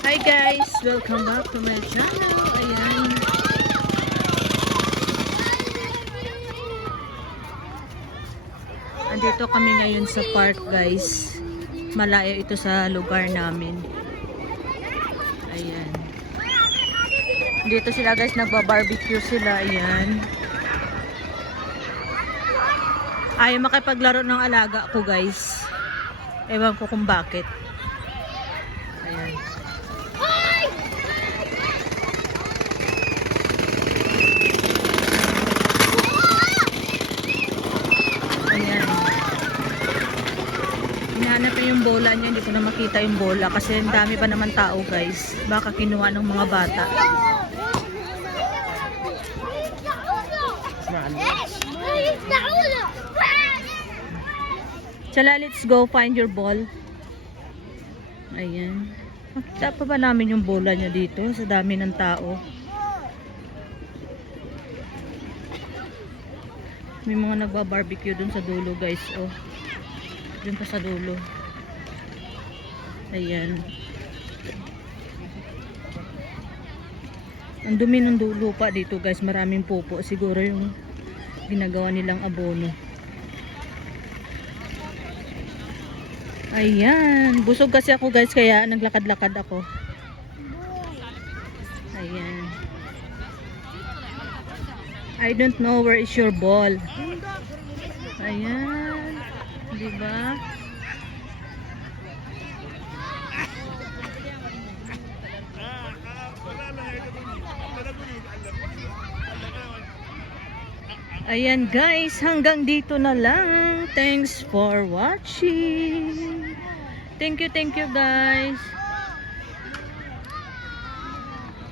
Hi guys! Welcome back to my channel. Ayan. Andito kami ngayon sa park guys. Malayo ito sa lugar namin. Ayan. Dito sila guys, nagba-barbecue sila. Ayan. Ayaw makipaglaro ng alaga ko guys. Ewan ko kung bakit. Ayan. Ayan. Hinahanap na yung bola niya. Hindi ko na makita yung bola kasi ang dami pa naman tao guys. Baka kinuha ng mga bata. Chala, let's go find your ball. Ayan. Makita pa ba namin yung bola niya dito sa dami ng tao? May mga nagba-barbecue dun sa dulo guys. Oh. Dun pa sa dulo. Ayan. Ang dumi ng dulo pa dito guys. Maraming pupo. Siguro yung ginagawa nilang abono. Ayan. Busog kasi ako guys. Kaya naglakad-lakad ako. Ayan. I don't know where is your ball. Ayan. Diba? Ayan guys, hanggang dito na lang. Thanks for watching. Thank you guys.